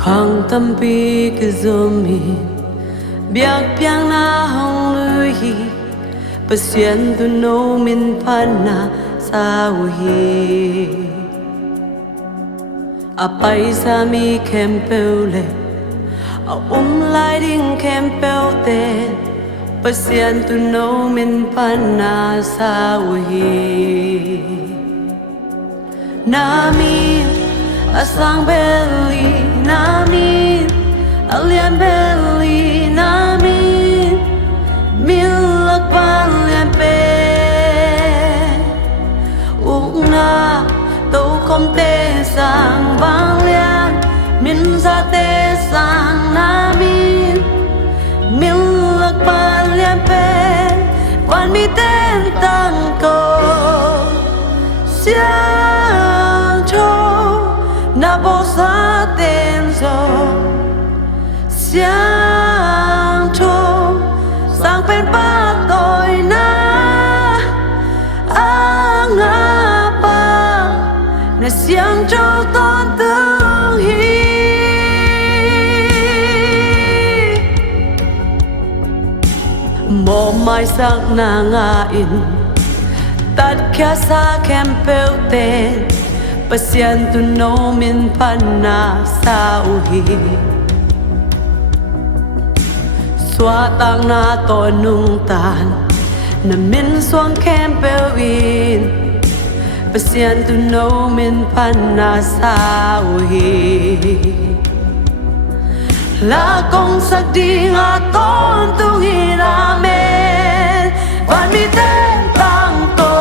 khang tâm bi cái zomi biak piang na hong lui hi pasien tu no min pana sa hi apai sa mi kempele a lai ding kempelte pasien tu no min pana sa hi nami asang belly nami alian belly nami milak palian pe na tàu không te sang vang lian min ra te sang nami milak palian pe quan mi tên tăng cầu xiang châu na bo sa tên rồi xiang châu sang bên ba tôi na ang apa na xiang châu tôn tương hi mồ mai sắc na nga in tất cả sa kem pel tên pasien tu no min pana sa hi xóa tang na to nung tan na min xoang kem pel in pasien tu no min pana sa hi la kong sak di nga ton tu hi na men van mi tên tăng to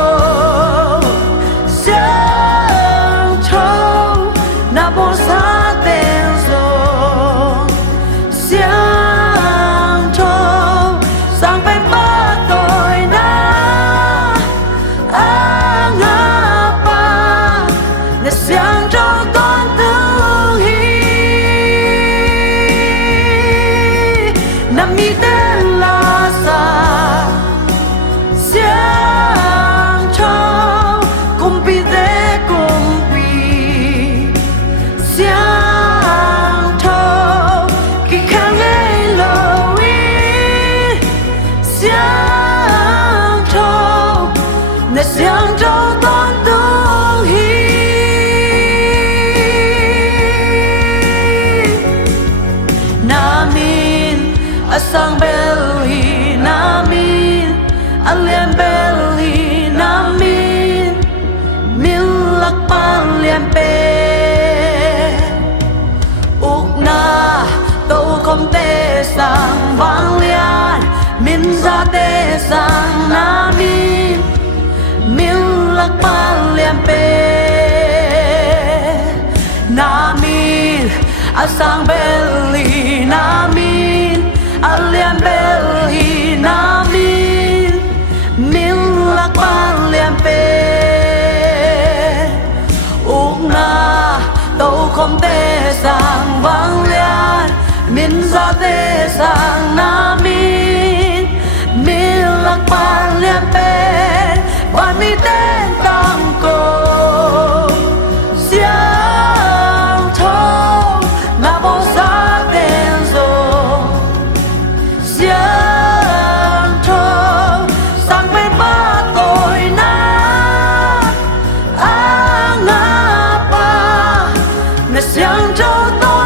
na bo sa tên rồi xiang châu sang bên ba tôi na ang apa na xiang châu tôn tương hi nam mi tên là sa xiang châu cùng bi thế cùng xiang châu khi khang ngay lâu xiang châu na xiang châu tôn tương hi namin asang belhi namin alian belhi namin milak palian pe na tàu không te sang vang lian min ra te sang nami milak palian pe nami asang belly nami alian belly nami milak palian pe na tàu không te sang vang lian min ra te sang nami milak palian pe van mi tên tăng cầu xiang châu na bo sa tên rồi xiang châu sang bên ba tôi na ang apa na xiang châu tôi